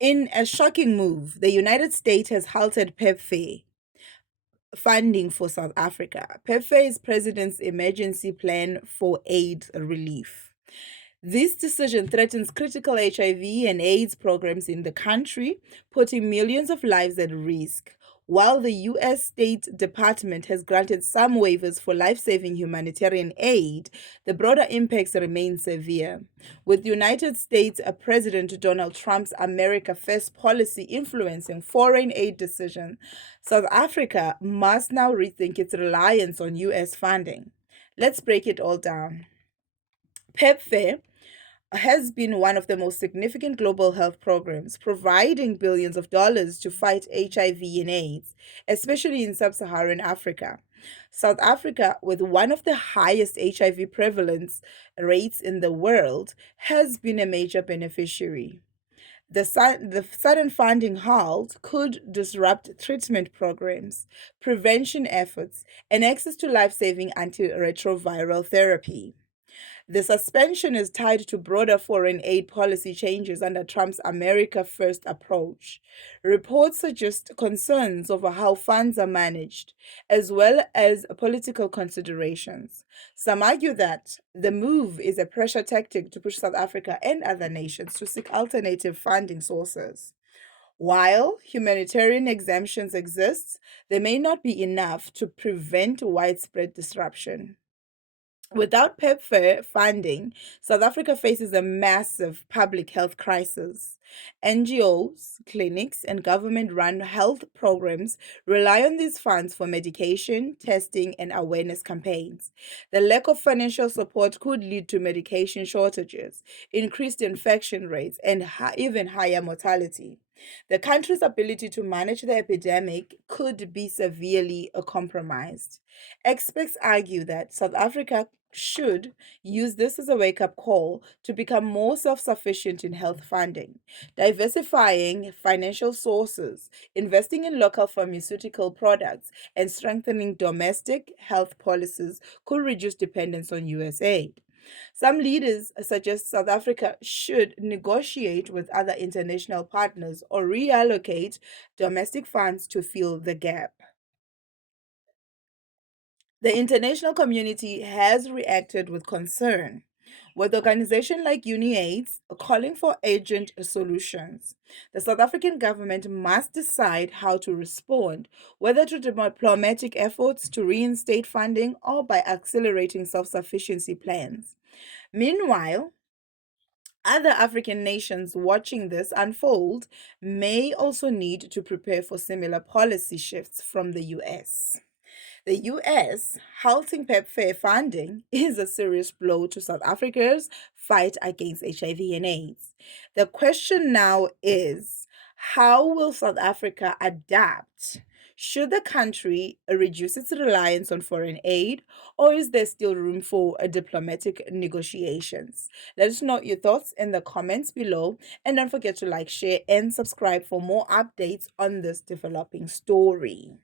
In a shocking move, the United States has halted PEPFAR funding for South Africa. PEPFAR is President's emergency plan for AIDS relief. This decision threatens critical HIV and AIDS programs in the country, putting millions of lives at risk. While the U.S. State Department has granted some waivers for life saving humanitarian aid, the broader impacts remain severe. With United States President Donald Trump's America First policy influencing foreign aid decisions, South Africa must now rethink its reliance on U.S. funding. Let's break it all down. PEPFAR has been one of the most significant global health programs, providing billions of dollars to fight HIV and AIDS, especially in sub Saharan Africa. South Africa, with one of the highest HIV prevalence rates in the world, has been a major beneficiary. The sudden funding halt could disrupt treatment programs, prevention efforts, and access to life saving antiretroviral therapy. The suspension is tied to broader foreign aid policy changes under Trump's America First approach. Reports suggest concerns over how funds are managed, as well as political considerations. Some argue that the move is a pressure tactic to push South Africa and other nations to seek alternative funding sources. While humanitarian exemptions exist, they may not be enough to prevent widespread disruption. Without PEPFAR funding, South Africa faces a massive public health crisis. NGOs, clinics, and government run health programs rely on these funds for medication, testing, and awareness campaigns. The lack of financial support could lead to medication shortages, increased infection rates, and even higher mortality. The country's ability to manage the epidemic could be severely compromised. Experts argue that South Africa should use this as a wake up call to become more self sufficient in health funding, diversifying financial sources, investing in local pharmaceutical products, and strengthening domestic health policies could reduce dependence on US aid. Some leaders suggest South Africa should negotiate with other international partners or reallocate domestic funds to fill the gap. The international community has reacted with concern, with organizations like UniAIDS calling for urgent solutions. The South African government must decide how to respond, whether through diplomatic efforts to reinstate funding or by accelerating self sufficiency plans. Meanwhile, other African nations watching this unfold may also need to prepare for similar policy shifts from the US. The US halting PEPFAR funding is a serious blow to South Africa's fight against HIV and AIDS. The question now is, how will South Africa adapt? Should the country reduce its reliance on foreign aid, or is there still room for diplomatic negotiations? Let us know your thoughts in the comments below, and don't forget to like, share, and subscribe for more updates on this developing story.